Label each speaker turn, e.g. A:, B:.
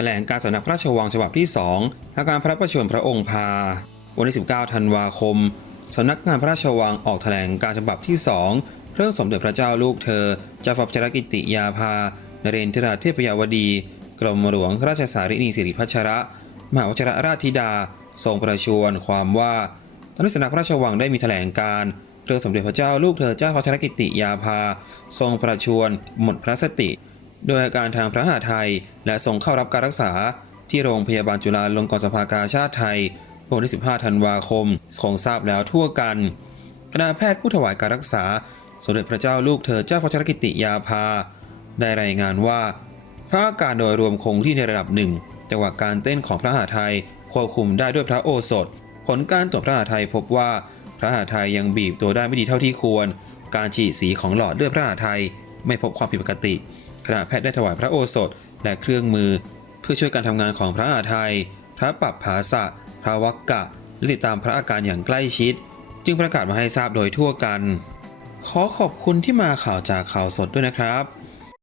A: ถลงการสำนักพระราชวังฉบับที่2อาการพระประชวรพระองค์พา วันที่ 19 ธันวาคมสำนักงานพระราชวังออกแถลงการฉบับที่ 2 เรื่องสมเด็จพระเจ้าลูกเธอเจ้าฟ้าชรกิติยาภา นเรนทราเทพยาวดี กรมหลวงราชสารินีสิริพัชระ มหาวชรราชธิดา ทรงประชวรความว่าทางสำนักพระราชวังได้มีแถลงการเรื่องสมเด็จพระเจ้าลูกเธอเจ้าพัชรกิติยาภา ทรงประชวรหมดพระสติ โดยอาการทางพระหฤทัยและทรงเข้ารับการรักษา ที่โรงพยาบาลจุฬาลงกรณ์สภากาชาติไทยวันที่ 15 ธันวาคมคงทราบแล้วทั่วกัน คณะแพทย์ผู้ถวายการรักษา สมเด็จพระเจ้าลูกเธอเจ้าพัชรกิติยาภา ได้รายงานว่า พระอาการโดยรวมคงที่ในระดับหนึ่งจังหวะการเต้นของพระหฤทัยควบคุมได้ด้วยพระโอสถ ผลการตรวจพระหฤทัยพบว่าพระหฤทัยยังบีบตัวได้ไม่ดีเท่าที่ควร การฉีดสีของหลอดเลือดพระหฤทัยไม่พบความผิดปกติ คณะแพทย์ได้ถวายพระโอสถและเครื่องมือ เพื่อช่วยการทำงานของพระอาทัย พระปรับภาษะพระวักกะ และติดตามพระอาการอย่างใกล้ชิด จึงประกาศมาให้ทราบโดยทั่วกัน ขอขอบคุณที่มาข่าวจากข่าวสดด้วยนะครับ